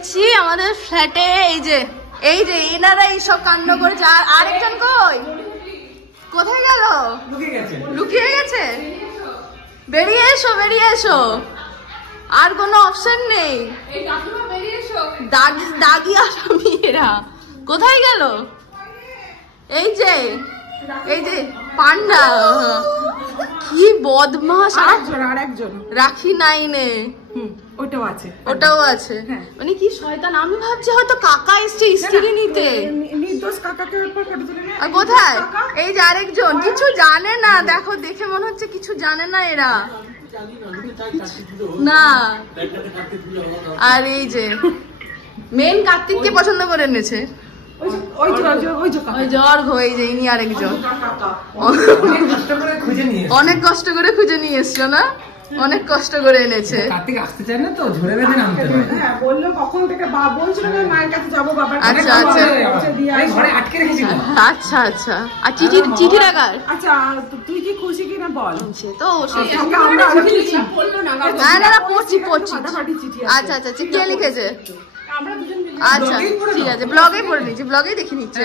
পেয়েছি আমাদের ফ্ল্যাটে। এই যে এনারা এইসব কাণ্ড করেছে। আর আরেকজন কই, কোথায় গেল? লুকিয়ে গেছে। বেরিয়ে এসো, বেরিয়ে এসো, আর কোনো অপশন নেই। দাগি আসামি এরা কোথায় গেল? এই যে পান্ডা, কি বদমাস। আরেকজন রাখি নাইনে, ওটাও আছে। মানে কি শয়তান। আমি ভাবছি হয়তো কাকা এসছে স্ত্রী নিতে। কোথায়? এই যে আরেকজন কিছু জানে না, দেখো দেখে মনে হচ্ছে কিছু জানে না এরা না। আর এই যে মেন কার্তিককে পছন্দ করে এনেছে। অনেক কষ্ট করে খুঁজে নিয়ে এসছো না? অনেক কষ্ট করে এনেছে। কার্তিক আসতে চায় না তো, ঝরে বেঁধে নামতে হয়। হ্যাঁ বললো কখন থেকে বলছিল না মায়ের কাছে যাব, বাবার কাছে। আচ্ছা আচ্ছা, ঘরে আটকে রেখেছিল। আচ্ছা আচ্ছা। আর চিঠি রাখার। আচ্ছা তুই কি খুশি কিনা বল। তো আমরা না না পড়ছি। আচ্ছা আচ্ছা, কে লিখেছে? আচ্ছা ঠিক আছে, ব্লগে পড়ে নিচ্ছি, ব্লগেই দেখে নিচ্ছি।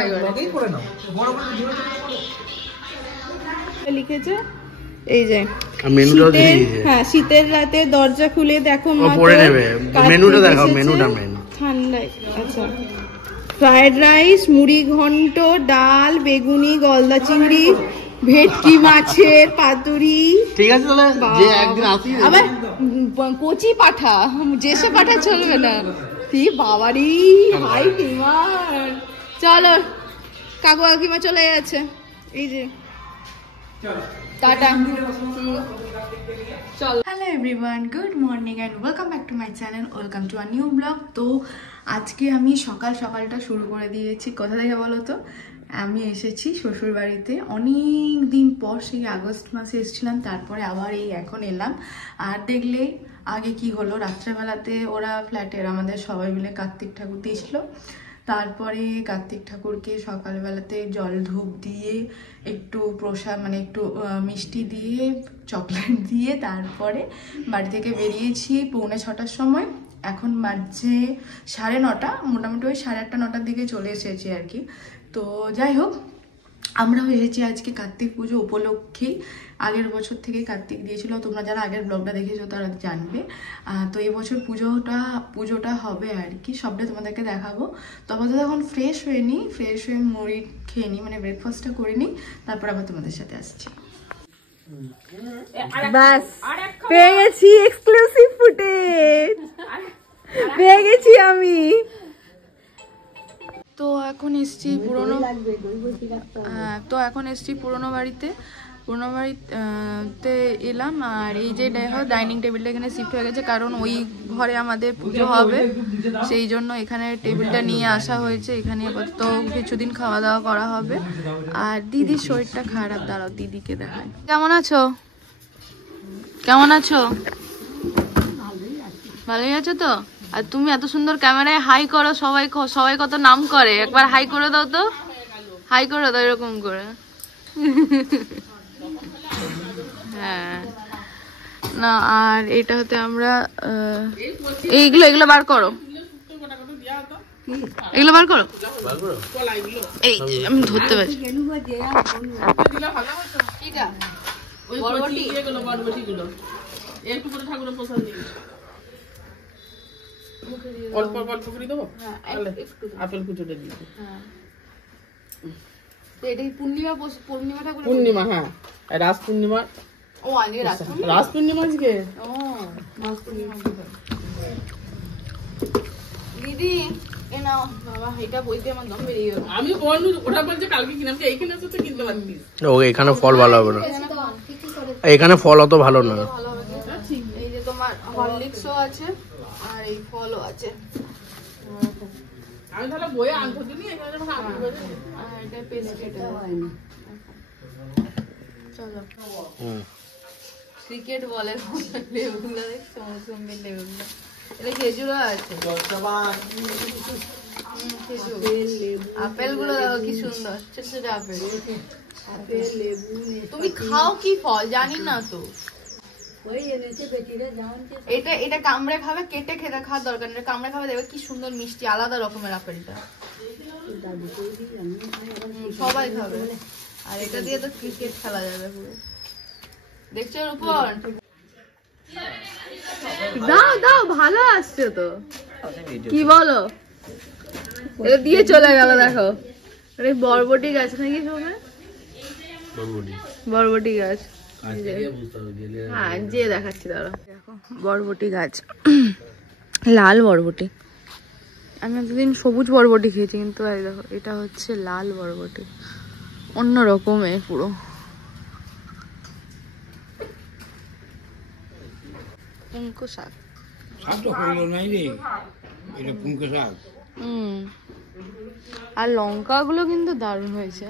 লিখেছে এই যে শীতের রাতে দরজা খুলে দেখো মেনুটা দেখাও, মেনুটা ঠান্ডায়। আচ্ছা, ফ্রাইড রাইস, মুড়ি ঘন্ট, ডাল, বেগুনি, গলদা চিংড়ি, ভেটকি মাছের পাতুরি। ঠিক আছে তাহলে একদিন আসি। আবার কচি পাঠা, যেসব পাঠা চলবে না। বাবারি হাই ডিমান্ড। চলো, কাকু কাকিমা চলে যাচ্ছে। এই যে tata. Hello everyone, good morning and welcome back to my channel, welcome to a new blog. তো আজকে আমি সকালটা শুরু করে দিয়েছি। কোথা থেকে বলো তো? আমি এসেছি শ্বশুর বাড়িতে অনেক দিন পর, সেই আগস্ট মাসে এসেছিলাম, তারপরে আবার এই এখন এলাম। আর দেখলে আগে কি হলো, রাত্রেবেলাতে ওরা ফ্ল্যাটের আমাদের সবাই মিলে কার্তিক ঠাকুর দিয়েছিল। তারপরে কার্তিক ঠাকুরকে সকালবেলাতে জল ধূপ দিয়ে, একটু প্রসাদ মানে একটু মিষ্টি দিয়ে, চকলেট দিয়ে তারপরে বাড়ি থেকে বেরিয়েছি 6:45 সময়। এখন বাজছে 9:30, মোটামুটি ওই 8:30 9টার দিকে চলে এসেছি আর কি। তো যাই হোক, আমরাও এসেছি আজকে কার্তিক পুজো উপলক্ষেই। আগের বছর থেকে কার্তিক দিয়েছিল, তোমরা যারা আগের ব্লগটা দেখেছো তারা জানবে। তো এই বছর পুজোটা হবে আর কি, সবটাই তোমাদেরকে দেখাবো। তবে তো এখন ফ্রেশ হয়ে মুড়ি খেয়ে নিই, মানে ব্রেকফাস্টটা করে নিই, তারপর আবার তোমাদের সাথে আসছি। বাস পেয়ে গেছি এক্সক্লুসিভ ফুটেজ, পেয়ে গেছি আমি। তো এখন এসছি পুরোনো বাড়িতে এলাম। আর এই যে দেখো ডাইনিং টেবিলটা এখানে শিফট হয়ে গেছে, কারণ ওই ঘরে আমাদের পুজো হবে, সেই জন্য এখানে টেবিলটা নিয়ে আসা হয়েছে। এখানে তো কিছুদিন খাওয়া দাওয়া করা হবে। আর দিদির শরীরটা খারাপ, দাঁড়াও দিদিকে দেখায়। কেমন আছো? ভালোই আছো তো? আর তুমি এত সুন্দর ক্যামেরায় হাই করো, সবাই কত নাম করে। একবার হাই করে দাও তো, হাই করে দাও এরকম করে। হ্যাঁ না, আর এটা হতে আমরা এইগুলো বার করো, এগুলো বার করো। এই আমি ধরতে পারছি। অল্প অল্প করে দেবো, আপেল কুচোটা দিয়ে। পূর্ণিমা, হ্যাঁ রাস পূর্ণিমা। রাস পূর্ণিমা আজকে। দিদি এ নাও বাবা, এটা বইতে আমার দম বেরিয়ে গেল। আমি বললু ওটা বলছে কালকে কিনতে, এইখানে আছে তো কিনতে পারবি। এখানে ফল ভালো হবে না, এখানে ফল অত ভালো না। এই যে তোমার হরলিক্সও আছে আর এই ফলও আছে। আমি তাহলে বই আনতে দিনি, এখানে আর এটা পেস্ট হয়নি। চলো ক্রিকেট বলের লেবুগুলো দেখছো, মৌসুম্বির লেবুগুলো। এটা খেজুরও আছে। আপেল গুলো দেখো কি সুন্দর, ছোট ছোট আপেল। তুমি খাও কি ফল জানি না তো। এটা এটা কামড়ে খাবে, কেটে খেতে খাওয়ার দরকার নেই, কামড়ে খাবে, দেখবে কি সুন্দর মিষ্টি, আলাদা রকমের আপেলটা সবাই খাবে। আর এটা দিয়ে তো ক্রিকেট খেলা যাবে পুরো, দেখছো এর উপর। দাও দাও, ভালো আসছে তো, কি বলো? এটা দিয়ে চলে গেল, দেখো বরবটি গাছ নাকি সবে, বরবটি গাছ। হ্যাঁ যে দেখাচ্ছি দাঁড়া, দেখো বরবটি গাছ, লাল বরবটি। আমি এতদিন সবুজ বরবটি খেয়েছি, কিন্তু এই দেখো এটা হচ্ছে লাল বরবটি, অন্য রকমের পুরো। পুঙ্কু শাক, আর লঙ্কাগুলো কিন্তু দারুণ হয়েছে,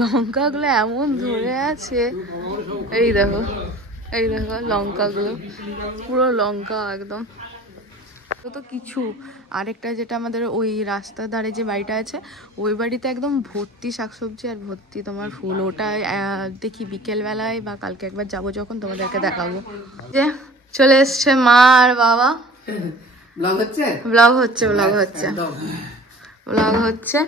লঙ্কাগুলো এমন ধরে আছে, এই দেখো এই দেখো লঙ্কাগুলো পুরো লঙ্কা একদম। তো কিছু আরেকটা যেটা আমাদের ওই রাস্তার ধারে যে বাড়িটা আছে, ওই বাড়িতে একদম ভর্তি শাকসবজি আর ভর্তি তোমার ফুল। ওটা দেখি বিকেল বেলায় বা কালকে একবার যাবো যখন, তোমাদেরকে দেখাবো। যে চলে এসছে মা আর বাবা, ব্লগ হচ্ছে ব্লগ হচ্ছে ব্লগ হচ্ছে ব্লগ হচ্ছে।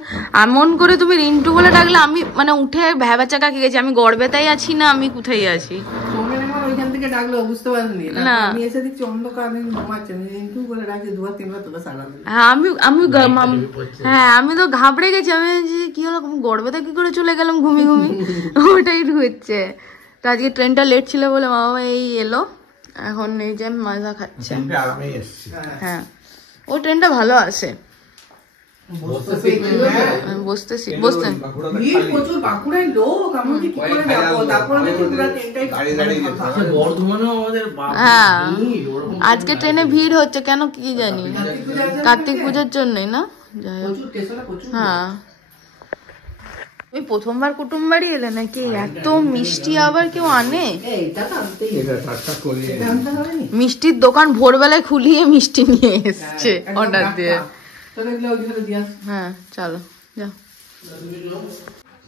এমন করে তুমি রিন্টু বলে ডাকলে আমি মানে উঠে ভেবা চাকা খেয়ে গেছি, আমি গড়বেতাই আছি না আমি কোথায় আছি। আমি তো ঘাবড়ে গেছি, আমি কি হলো গড়বেতা কি করে চলে গেলাম ঘুমি ঘুমি, ওটাই হচ্ছে। তো আজকে ট্রেনটা লেট ছিল বলে মা বাবা এই এলো, এখন এই যে মজা খাচ্ছে। হ্যাঁ ও ট্রেনটা ভালো আসে, আজকে ট্রেনে ভিড় হচ্ছে কেন কি জানি, কার্তিক পুজোর জন্যই না। হ্যাঁ তুমি প্রথমবার কুটুম বাড়ি এলে নাকি? এত মিষ্টি আবার কেউ আনে? মিষ্টির দোকান ভোরবেলায় খুলিয়ে মিষ্টি নিয়ে এসছে অর্ডার দিয়ে। হ্যাঁ চলো যাও,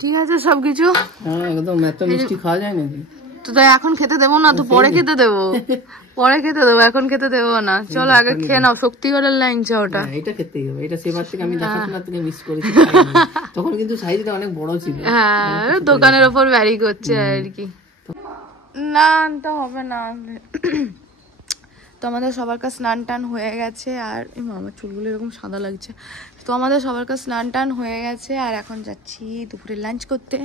ঠিক আছে সবকিছু। একদম এত মিষ্টি খাওয়া যায় নাকি? তো তাই এখন খেতে দেবো না তো, পরে খেতে দেবো, পরে খেতে দেবো, এখন খেতে দেবো না। চলো আগে খেয়ে নাও, শক্তিগড়ের লাইন ওটা, এটা খেতেই হবে। এটা সেবার থেকে আমি দেখাশোনা থেকে মিস করেছি, তখন কিন্তু সাইজটা অনেক বড় ছিল। হ্যাঁ দোকানের ওপর ভ্যারি করছে আর কি। না আনতে হবে না। তো আমাদের সবার কাছে স্নান টান হয়ে গেছে, আর আমার চুলগুলো এরকম সাদা লাগছে। তো আমাদের সবার কাছে স্নান টান হয়ে গেছে, আর এখন যাচ্ছি দুপুরে লাঞ্চ করতে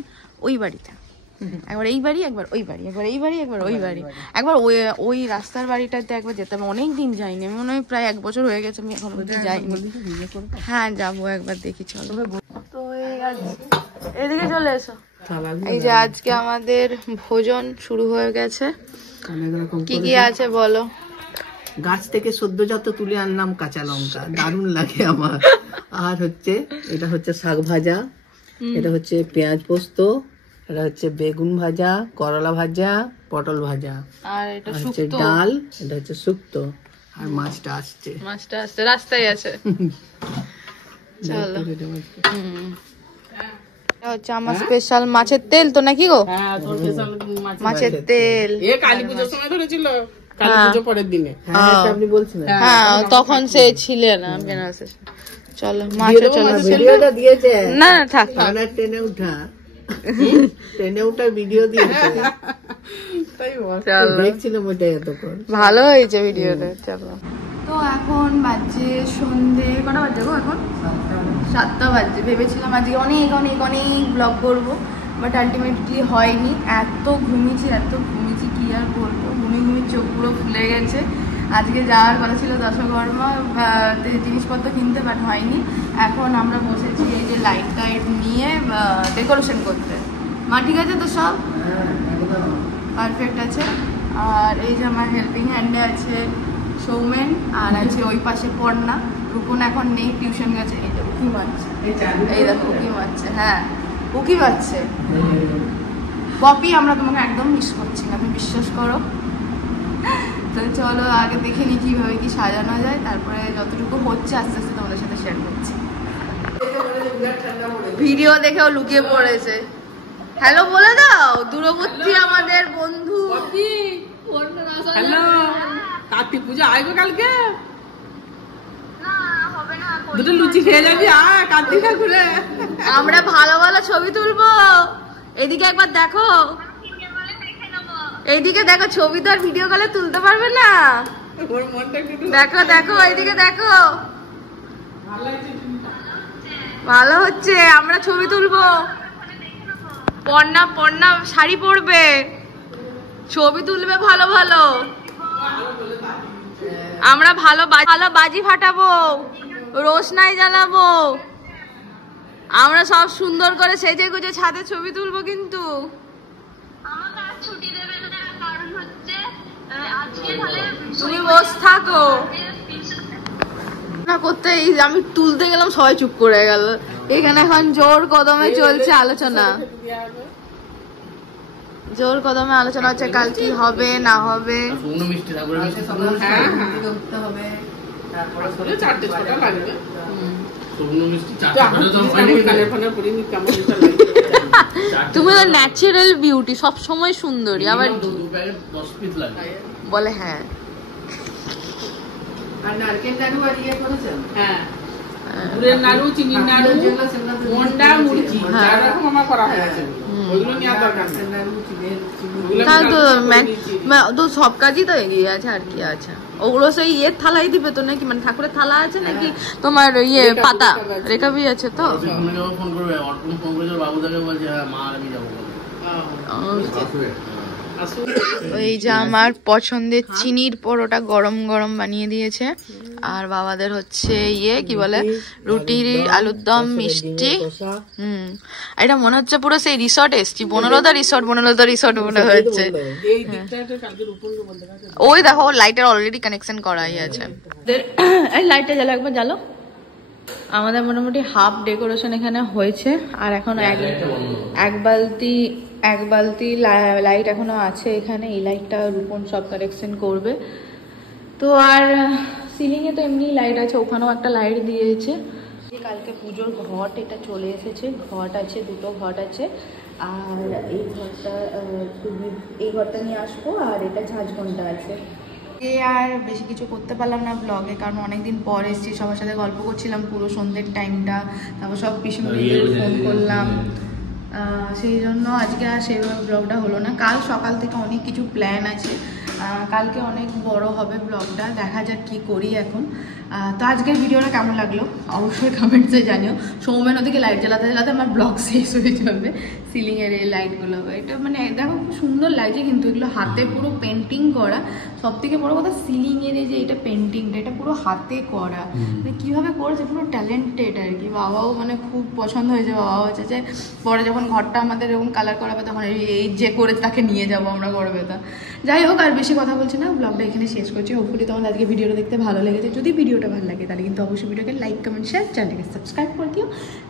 ওই বাড়িতে। একবার এই বাড়ি, একবার ওই বাড়ি, একবার এই বাড়ি, একবার ওই বাড়ি, একবার ওই রাস্তার বাড়িটাতে একবার যেতে হবে। অনেকদিন যাইনি, আমি মনে হয় প্রায় 1 বছর হয়ে গেছে আমি এখন অব্দি যাইনি। হ্যাঁ যাবো একবার, দেখি চলো। তো এদিকে চলে এসো। এই যে আজকে আমাদের ভোজন শুরু হয়ে গেছে, কি কি আছে বলো? গাছ থেকে সদ্যজাত তুলে আনলাম কাঁচা লঙ্কা, দারুণ লাগে আমার। আর হচ্ছে এটা হচ্ছে শাক ভাজা, এটা হচ্ছে পেঁয়াজ পোস্ত, এটা হচ্ছে বেগুন ভাজা, করলা ভাজা, পটল ভাজা, আর এটা হচ্ছে ডাল, এটা হচ্ছে শুক্তো, আর মাছটা আসছে, রাস্তায় আছে। চলো হচ্ছে আমার স্পেশাল মাছের তেল তো নাকি গো? মাছের তেল কালী পুজোর সময় ধরেছিল, কালী পুজো পরের দিনে আপনি বলছিলেন। হ্যাঁ তখন সে ছিলে না। চলো মাছে চলে ভিডিওটা দিয়েছে না, থাক ট্রেনে উঠা, ট্রেনে উঠা ভিডিও দিয়েছে, দেখছিলাম ওইটাই এতক্ষণ। ভালো হয়েছে ভিডিওটা। চলো তো এখন বাজে সন্ধে কটা বাজে গো? এখন 7টা বাজে। ভেবেছিলাম আজকে অনেক অনেক অনেক ব্লগ করবো, বাট আলটিমেটলি হয়নি। এত ঘুমিয়েছি কি আর বলবো, ঘুমিয়ে চোখ পুরো ফুলে গেছে। আজকে যাওয়ার কথা ছিল দশকর্মা জিনিসপত্র কিনতে, বাট হয়নি। এখন আমরা বসেছি এই যে লাইট টাইট নিয়ে ডেকোরেশন করতে। মা ঠিক আছে তো? সব পারফেক্ট আছে। আর এই যে আমার হেল্পিং হ্যান্ডে আছে সৌমেন, আর আছে ওই পাশে পড়না। রূপন এখন নেই, টিউশন গেছে। এই যে উকি মারছে, এই দেখো উকি মারছে। হ্যাঁ উকি মারছে। পপি আমরা তোমাকে একদম মিস করছি না, তুমি বিশ্বাস করো। তো চলো আগে দেখে নি কিভাবে কি সাজানো যায়, তারপরে যতটুকু হচ্ছে আস্তে আস্তে তোমাদের সাথে শেয়ার করছি। ভিডিও দেখেও লুকিয়ে পড়েছে। হ্যালো বলে দাও, দূরবর্তী আমাদের বন্ধু। হ্যালো, কার্তিক পূজা আইবো কালকে? দুটো লুচি খেয়ে যাবি, আয় কার্তিক ঠাকুরে। আমরা ভালো ভালো ছবি তুলবো। এদিকে একবার দেখো, এইদিকে দেখো, ছবি তো আর ভিডিও কলে তুলতে পারবে না। দেখো দেখো, এইদিকে দেখো, ভালো হচ্ছে। আমরা ছবি তুলবো। পর্ণা শাড়ি পরবে, ছবি তুলবে ভালো ভালো। আমরা ভালো ভালো বাজি ফাটাবো, রোশনাই জ্বালাবো। আমরা সব সুন্দর করে সেজে গুজে ছাদে ছবি তুলবো। কিন্তু তুমি বস থাকো না করতে। আমি তুলতে গেলাম, সবাই চুপ করে গেল। এখানে এখন জোর কদমে চলছে আলোচনা, জোর কদমে আলোচনা হচ্ছে কাল কি হবে না হবে। তুমি তো ন্যাচারাল বিউটি, সব সময় সুন্দরী। আবার বলে হ্যাঁ, নারকেল নাড়ু আর ইয়ে করেছেন? হ্যাঁ, গুড়ের নাড়ু, চিনির নাড়ু, মন্ডা, মুড়কি, চার রকম আমার করা হয়ে গেছে। ওইগুলো নিয়ে দরকার নেই। তো সব কাজই তো এগিয়ে আছে, আর কি আছে। ওগুলো সেই ইয়ের থালাই দিবে তো নাকি, মানে ঠাকুরের থালা আছে নাকি তোমার ইয়ে পাতা রেখাবি আছে তো? ফোন করবে, অর্পণ ফোন করে বাবুদাকে বলছে হ্যাঁ মা আমি যাবো। ওই যে আমার পছন্দের চিনির পরোটা গরম গরম বানিয়ে দিয়েছে। আর বাবাদের হচ্ছে ইয়ে কি বলে, রুটি, আলুর দম, মিষ্টি। এটা মনে হচ্ছে পুরো সেই রিসর্ট এসছি, বনলতা রিসর্ট মনে হচ্ছে। ওই দেখো লাইটের অলরেডি কানেকশন করাই আছে। লাইটটা জ্বালো, একবার জ্বালো। আমাদের মোটামুটি হাফ ডেকোরেশন এখানে হয়েছে। আর এখন এক বালতি লাইট এখনো আছে এখানে। এই লাইটটা রূপন সব কারেকশন করবে। তো আর সিলিং এ তো এমনি লাইট আছে, ওখানেও একটা লাইট দিয়েছে। কালকে পুজোর ঘট এটা চলে এসেছে। ঘট আছে, দুটো ঘট আছে। আর এই ঘরটা নিয়ে আসবো। আর এটা ঝাঁঝঘন্টা আছে। আর বেশি কিছু করতে পারলাম না ব্লগে, কারণ অনেকদিন পর এসেছি, সবার সাথে গল্প করছিলাম পুরো সন্ধ্যের টাইমটা। তারপর সব পিসিমণিদের ফোন করলাম, সেই জন্য আজকে আর সেইভাবে ব্লগটা হলো না। কাল সকাল থেকে অনেক কিছু প্ল্যান আছে। কালকে অনেক বড় হবে ব্লগটা, দেখা যাক কি করি এখন। তো আজকের ভিডিওটা কেমন লাগলো অবশ্যই কমেন্টসে জানিও। সৌমেন ওদিকে লাইট জ্বালাতে জ্বালাতে আমার ব্লগ শেষ হয়ে যাবে। সিলিংয়ের এই লাইটগুলো, এটা মানে দেখো খুব সুন্দর লাগছে, কিন্তু এগুলো হাতে পুরো পেন্টিং করা। সব থেকে বড় কথা সিলিংয়ের এই যে এটা পেন্টিংটা, এটা পুরো হাতে করা। মানে কীভাবে করেছে, পুরো ট্যালেন্টেড আর কি। বাবাও মানে খুব পছন্দ হয়েছে। বাবা হচ্ছে যে পরে যখন ঘরটা আমাদের এরকম কালার করাবে তখন এই যে করে তাকে নিয়ে যাবো আমরা করবে। তা যাই হোক, আর বেশি কথা বলছি না, ব্লগটা এখানে শেষ করছি। হোপফুলি তোমাদের আজকে ভিডিওটা দেখতে ভালো লেগেছে। যদি ভিডিওটা ভালো লাগে তাহলে কিন্তু অবশ্যই ভিডিওকে লাইক, কমেন্ট, শেয়ার, চ্যানেলটাকে সাবস্ক্রাইব করে দিও।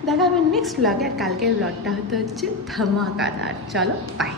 দেখা হবে নেক্সট ব্লগে। আর কালকের ব্লগটা হচ্ছে ধামাকাদার। চলো বাই।